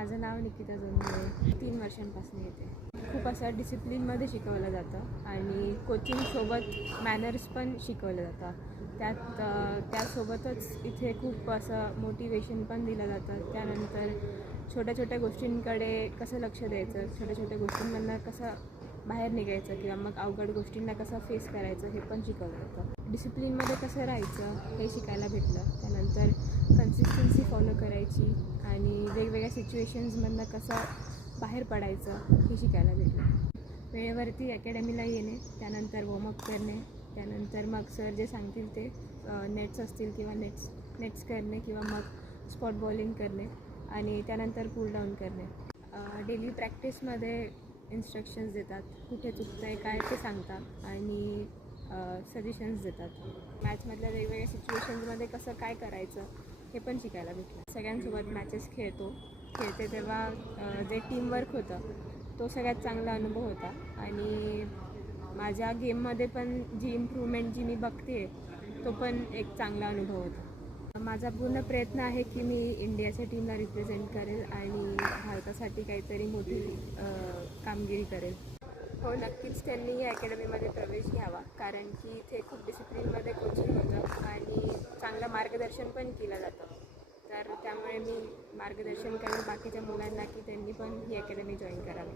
माझं नाव निकिता जोंधळे. 3 वर्षांपासून येते. खूप असं डिसिप्लिनमध्ये शिकवलं जातं आणि कोचिंगसोबत मॅनर्स पण शिकवलं जातं. त्यासोबतच इथे खूप असं मोटिवेशन पण दिलं जातं. त्यानंतर छोट्या छोट्या गोष्टींकडे कसं लक्ष द्यायचं, छोट्या छोट्या गोष्टींमधनं कसं बाहेर निघायचं किंवा मग अवघड गोष्टींना कसं फेस करायचं हे पण शिकवलं जातं. डिसिप्लिनमध्ये कसं राहायचं हे शिकायला भेटलं. त्यानंतर कन्सिस्टन्सी फॉलो करायची आणि वेगवेगळ्या सिच्युएशन्समधनं कसं बाहेर पडायचं हे शिकायला भेटलं. वेळेवरती अकॅडमीला येणे, त्यानंतर वॉर्मअप करणे, त्यानंतर मग सर जे सांगतील ते नेट्स असतील किंवा नेट्स करणे किंवा मग स्पॉट बॉलिंग करणे आणि त्यानंतर कूल डाऊन करणे. डेली प्रॅक्टिसमध्ये इन्स्ट्रक्शन्स देतात, कुठे चुकतं आहे काय ते सांगतात आणि सजेशन्स देतात. मॅचमधल्या वेगवेगळ्या सिच्युएशन्समध्ये कसं काय करायचं हे पण शिकायला भेटलं. सगळ्यांसोबत मॅचेस खेळते तेव्हा जे टीमवर्क होतं तो सगळ्यात चांगला अनुभव होता आणि माझ्या गेममध्ये पण जी इम्प्रूव्हमेंट जी मी बघते तो पण एक चांगला अनुभव होता. माझा पूर्ण प्रयत्न आहे की मी इंडियाच्या टीमला रिप्रेझेंट करेल आणि भारतासाठी काहीतरी मोठी कामगिरी करेल. हो, नक्कीच त्यांनी या अकॅडमीमध्ये प्रवेश घ्यावा, कारण की इथे खूप डिसिप्लिनमध्ये कोचिंग होतं आणि चांगलं मार्गदर्शन पण केलं जातं. तर त्यामुळे मी मार्गदर्शन करेल बाकीच्या मुलांना की त्यांनी पण ही अकॅडमी जॉईन करावी.